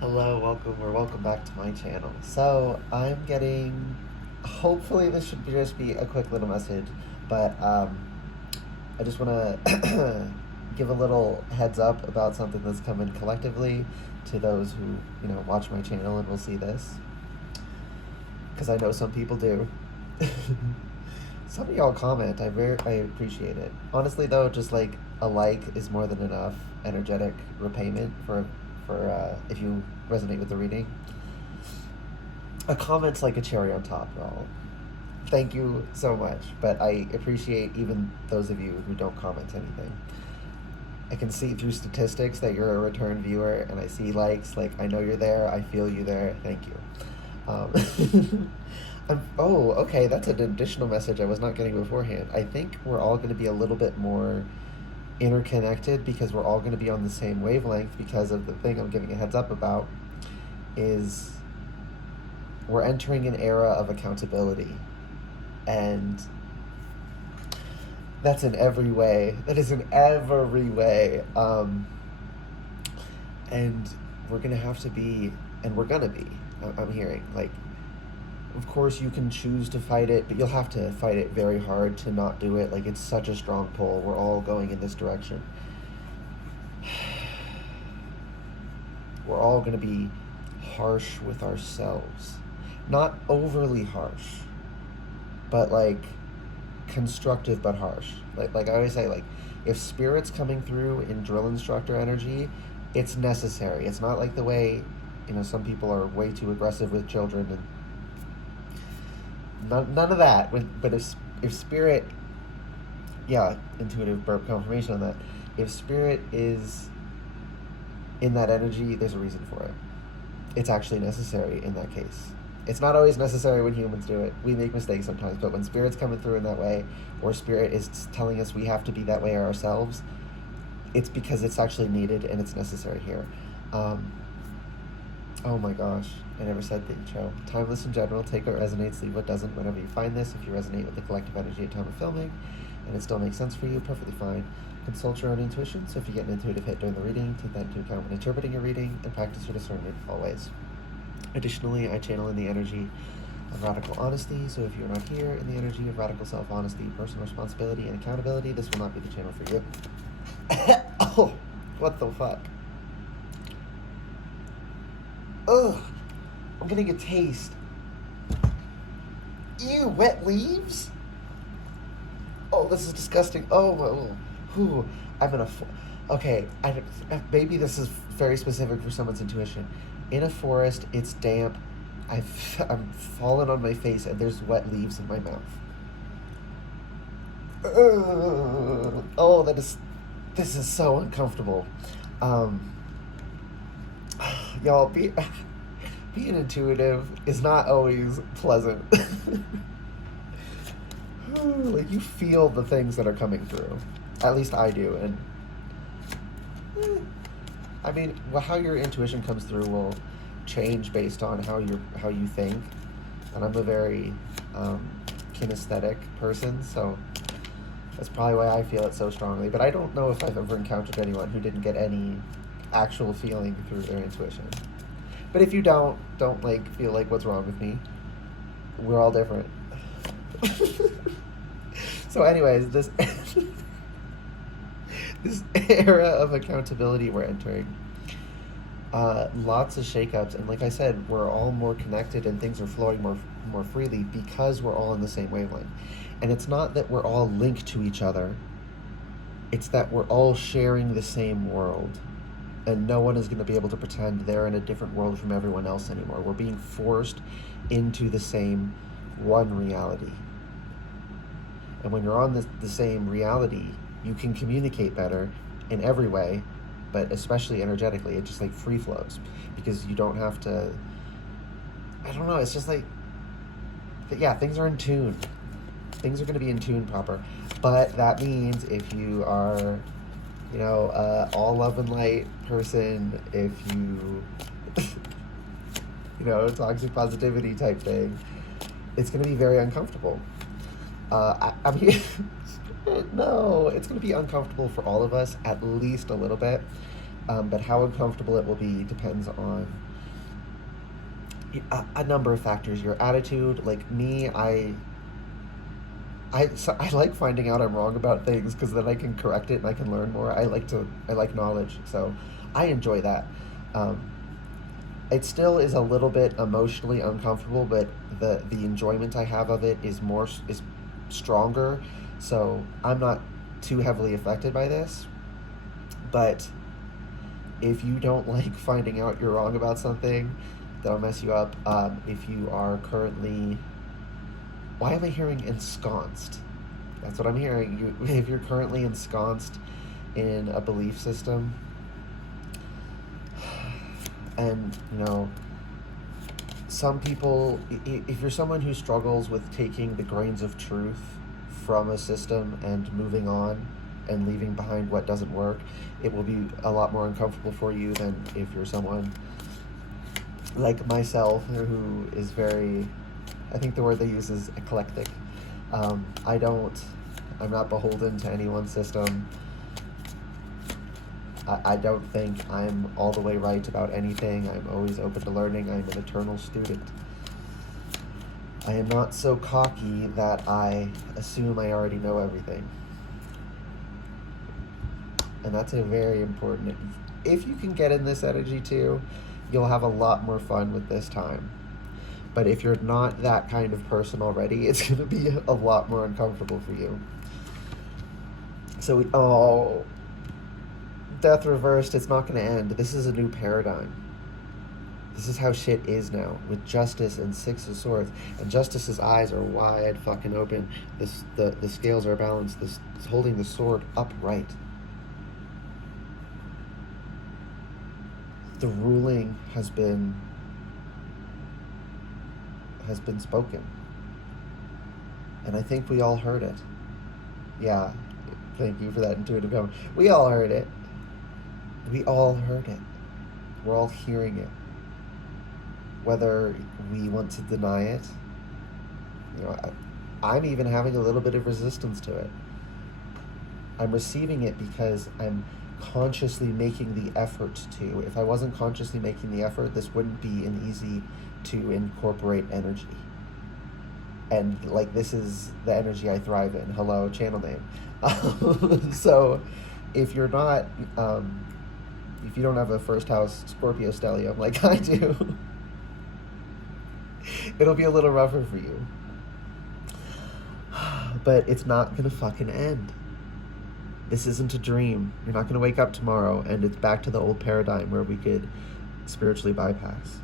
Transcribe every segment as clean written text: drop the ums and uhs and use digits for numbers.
Hello, welcome back to my channel. So I'm getting, hopefully this should just be a quick little message, but I just want to give a little heads up about something that's coming collectively to those who watch my channel and will see this, because I know some people do. Some of y'all comment. I appreciate it. Honestly, though, just like a like is more than enough energetic repayment for if you resonate with the reading. A comment's like a cherry on top, y'all. Thank you so much, but I appreciate even those of you who don't comment anything. I can see through statistics that you're a return viewer, and I see likes. Like, I know you're there. I feel you there. Thank you. Oh, okay. That's an additional message I was not getting beforehand. I think we're all going to be a little bit more interconnected because we're all going to be on the same wavelength, because of the thing I'm giving a heads up about is we're entering an era of accountability, and that's in every way. That is in every way. And we're going to have to be, and we're going to be, I'm hearing, like, of course you can choose to fight it, but you'll have to fight it very hard to not do it. Like, it's such a strong pull. We're all going in this direction. We're all going to be harsh with ourselves. Not overly harsh, but like constructive but harsh. Like I always say, like, if spirit's coming through in drill instructor energy, it's necessary. It's not like the way, some people are way too aggressive with children, and none of that. But if spirit, yeah, intuitive burp confirmation on that. If spirit is in that energy, there's a reason for it. It's actually necessary in that case. It's not always necessary when humans do it. We make mistakes sometimes, but when spirit's coming through in that way, or spirit is telling us we have to be that way ourselves, it's because it's actually needed and it's necessary here. Oh my gosh, I never said the intro. Timeless in general, take what resonates, leave what doesn't. Whenever you find this, if you resonate with the collective energy at time of filming, and it still makes sense for you, perfectly fine. Consult your own intuition, so if you get an intuitive hit during the reading, take that into account when interpreting your reading, and practice your discernment always. Additionally, I channel in the energy of radical honesty, so if you're not here in the energy of radical self-honesty, personal responsibility, and accountability, this will not be the channel for you. Oh, what the fuck? Ugh, I'm getting a taste. Ew, wet leaves? Oh, this is disgusting. Oh, I'm in a... Okay, maybe this is very specific for someone's intuition. In a forest, it's damp. I'm fallen on my face, and there's wet leaves in my mouth. Oh, this is so uncomfortable. Y'all, being intuitive is not always pleasant. Like, you feel the things that are coming through. At least I do, and I mean, how your intuition comes through will change based on how you think, and I'm a very kinesthetic person, so that's probably why I feel it so strongly. But I don't know if I've ever encountered anyone who didn't get any actual feeling through their intuition. But if you don't like feel like what's wrong with me. We're all different. So anyways, this era of accountability we're entering, lots of shakeups, and like I said, we're all more connected and things are flowing more freely because we're all in the same wavelength. And it's not that we're all linked to each other, it's that we're all sharing the same world, and no one is going to be able to pretend they're in a different world from everyone else anymore. We're being forced into the same one reality. And when you're on the same reality, you can communicate better in every way, but especially energetically. It just like free flows because you don't have to, I don't know, it's just like, yeah, things are in tune. Things are going to be in tune proper. But that means if you are, all love and light person, if you, toxic positivity type thing, it's going to be very uncomfortable. I'm here. No, it's going to be uncomfortable for all of us, at least a little bit. But how uncomfortable it will be depends on a number of factors. Your attitude, like me, I like finding out I'm wrong about things because then I can correct it and I can learn more. I like knowledge, so I enjoy that. Um, it still is a little bit emotionally uncomfortable, but the enjoyment I have of it is stronger. So I'm not too heavily affected by this. But if you don't like finding out you're wrong about something, that'll mess you up. If you are currently, why am I hearing ensconced? That's what I'm hearing. If you're currently ensconced in a belief system, and some people, if you're someone who struggles with taking the grains of truth from a system and moving on and leaving behind what doesn't work, it will be a lot more uncomfortable for you than if you're someone like myself who is very, I think the word they use is eclectic. I'm not beholden to any one system. I don't think I'm all the way right about anything. I'm always open to learning. I'm an eternal student. I am not so cocky that I assume I already know everything. And that's a very important... If you can get in this energy too, you'll have a lot more fun with this time. But if you're not that kind of person already, it's going to be a lot more uncomfortable for you. So, death reversed, it's not going to end. This is a new paradigm. This is how shit is now, with Justice and Six of Swords. And Justice's eyes are wide fucking open. The scales are balanced. This holding the sword upright. The ruling has been spoken. And I think we all heard it. Yeah, thank you for that intuitive comment. We all heard it. We all heard it. We're all hearing it. Whether we want to deny it, I'm even having a little bit of resistance to it. I'm receiving it because I'm consciously making the effort to. If I wasn't consciously making the effort, this wouldn't be an easy to incorporate energy. And this is the energy I thrive in. Hello, channel name. So if you're not, if you don't have a first house Scorpio stellium like I do, it'll be a little rougher for you. But it's not gonna fucking end. This isn't a dream. You're not gonna wake up tomorrow and it's back to the old paradigm where we could spiritually bypass.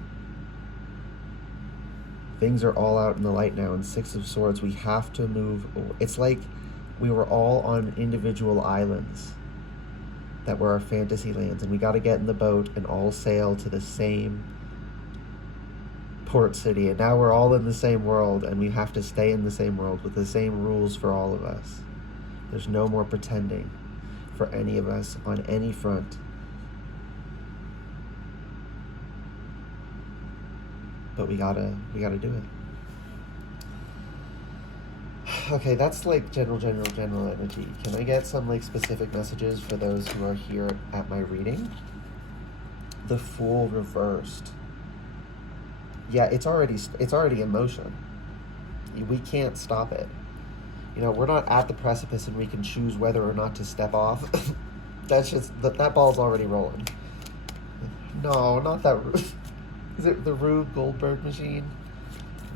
Things are all out in the light now. In Six of Swords, we have to move. It's like we were all on individual islands that were our fantasy lands, and we got to get in the boat and all sail to the same port city. And now we're all in the same world, and we have to stay in the same world with the same rules for all of us. There's no more pretending for any of us on any front. But we gotta do it. Okay, that's general energy. Can I get some specific messages for those who are here at my reading? The Fool reversed. Yeah, it's already in motion. We can't stop it. We're not at the precipice and we can choose whether or not to step off. That's just that ball's already rolling. No, not that. Is it the Rube Goldberg machine?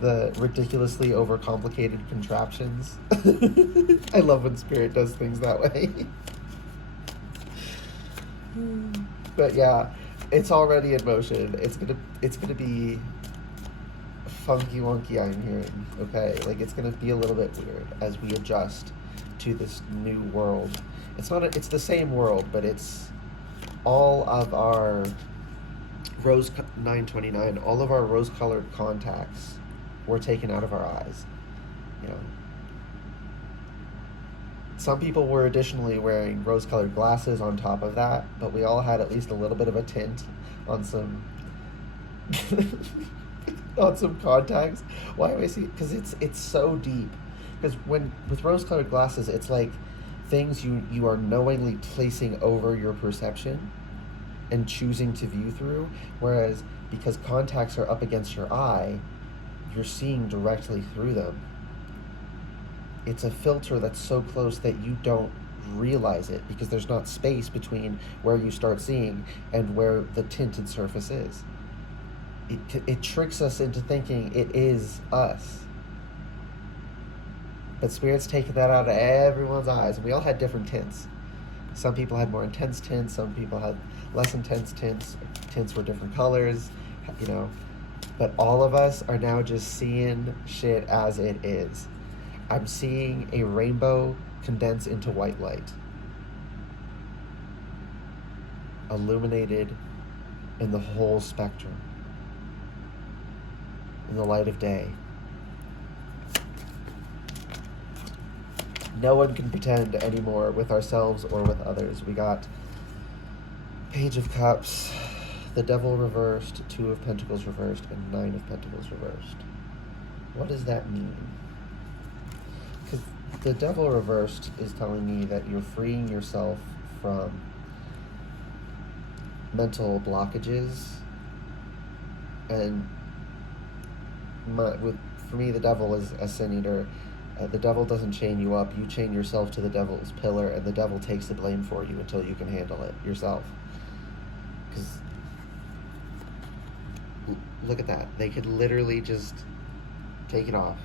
The ridiculously overcomplicated contraptions. I love when Spirit does things that way. But yeah, it's already in motion. It's gonna be funky wonky, I'm hearing. Okay, it's gonna be a little bit weird as we adjust to this new world. It's the same world, but it's all of our rose 929, all of our rose-colored contacts were taken out of our eyes. Some people were additionally wearing rose-colored glasses on top of that, but we all had at least a little bit of a tint on some on some contacts. Why do I see? Because it's so deep. Because with rose-colored glasses, it's like things you are knowingly placing over your perception. and choosing to view through. Whereas because contacts are up against your eye, you're seeing directly through them. It's a filter that's so close that you don't realize it because there's not space between where you start seeing and where the tinted surface is. It tricks us into thinking it is us. But Spirit's taken that out of everyone's eyes. And we all had different tints. Some people had more intense tints. Some people had less intense tints. Tints were different colors, you know. But all of us are now just seeing shit as it is. I'm seeing a rainbow condense into white light. Illuminated in the whole spectrum. In the light of day. No one can pretend anymore with ourselves or with others. We got Page of Cups, the Devil reversed, Two of Pentacles reversed, and Nine of Pentacles reversed. What does that mean? Because the Devil reversed is telling me that you're freeing yourself from mental blockages. And for me, the Devil is a sin eater. The devil doesn't chain you up. You chain yourself to the devil's pillar, and the devil takes the blame for you until you can handle it yourself. Because look at that. They could literally just take it off.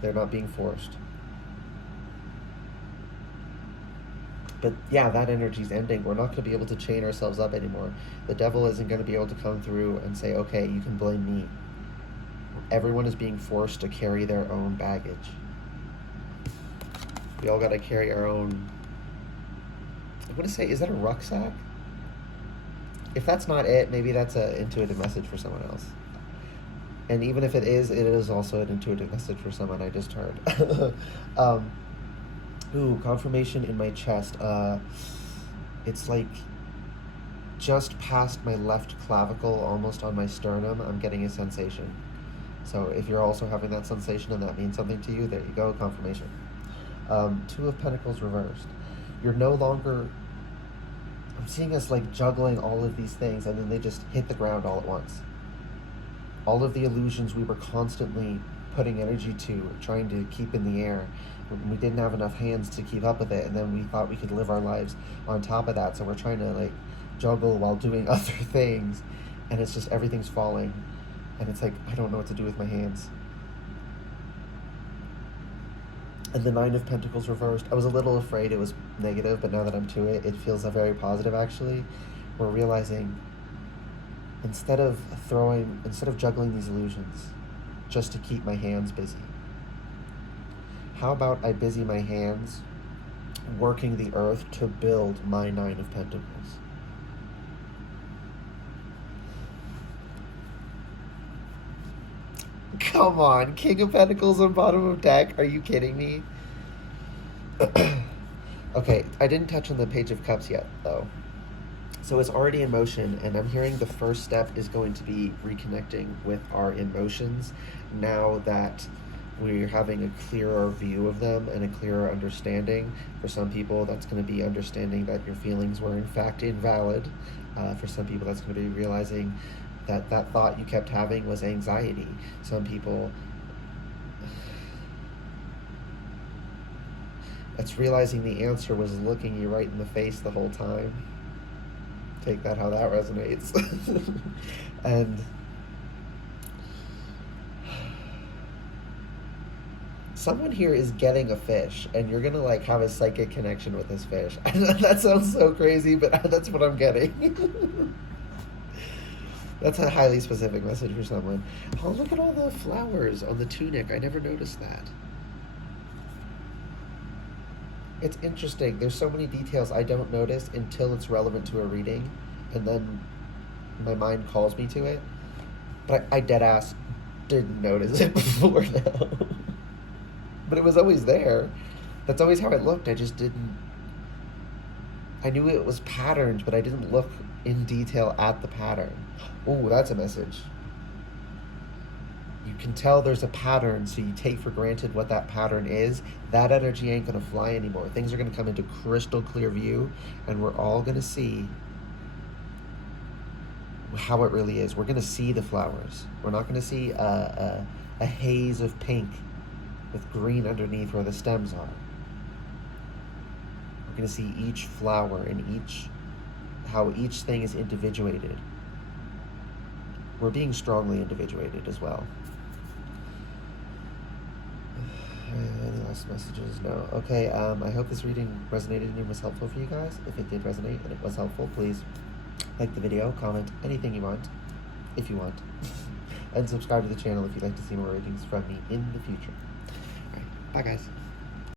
They're not being forced. But yeah, that energy's ending. We're not going to be able to chain ourselves up anymore. The devil isn't going to be able to come through and say, okay, you can blame me. Everyone is being forced to carry their own baggage. We all got to carry our own... I'm going to say, is that a rucksack? If that's not it, maybe that's an intuitive message for someone else. And even if it is also an intuitive message for someone I just heard. Ooh, confirmation in my chest. It's like just past my left clavicle, almost on my sternum, I'm getting a sensation. So if you're also having that sensation and that means something to you, there you go, confirmation. Two of Pentacles reversed. You're no longer... I'm seeing us like juggling all of these things and then they just hit the ground all at once. All of the illusions we were constantly putting energy to, trying to keep in the air. We didn't have enough hands to keep up with it, and then we thought we could live our lives on top of that, so we're trying to like juggle while doing other things, and it's just everything's falling. And it's like, I don't know what to do with my hands. And the Nine of Pentacles reversed. I was a little afraid it was negative, but now that I'm to it, it feels very positive, actually. We're realizing, instead of juggling these illusions, just to keep my hands busy, how about I busy my hands working the earth to build my Nine of Pentacles? Come on, King of Pentacles on bottom of deck. Are you kidding me? Okay, I didn't touch on the Page of Cups yet, though. So it's already in motion, and I'm hearing the first step is going to be reconnecting with our emotions now that we're having a clearer view of them and a clearer understanding. For some people, that's going to be understanding that your feelings were in fact invalid. For some people, that's going to be realizing that thought you kept having was anxiety. Some people, that's realizing the answer was looking you right in the face the whole time. Take that how that resonates. And someone here is getting a fish, and you're gonna like have a psychic connection with this fish. That sounds so crazy, but that's what I'm getting. That's a highly specific message for someone. Oh, look at all the flowers on the tunic. I never noticed that. It's interesting. There's so many details I don't notice until it's relevant to a reading, and then my mind calls me to it. But I deadass didn't notice it before now. But it was always there. That's always how it looked. I just didn't... I knew it was patterned, but I didn't look in detail at the pattern. Ooh, that's a message. you can tell there's a pattern, so you take for granted what that pattern is. That energy ain't gonna fly anymore. Things are gonna come into crystal clear view, and we're all gonna see how it really is. We're gonna see the flowers. We're not gonna see a haze of pink with green underneath where the stems are. We're gonna see each flower and how each thing is individuated. We're being strongly individuated as well. Any last messages? No. Okay, I hope this reading resonated and was helpful for you guys. If it did resonate and it was helpful, please like the video, comment anything you want, if you want, and subscribe to the channel if you'd like to see more readings from me in the future. Alright, bye guys.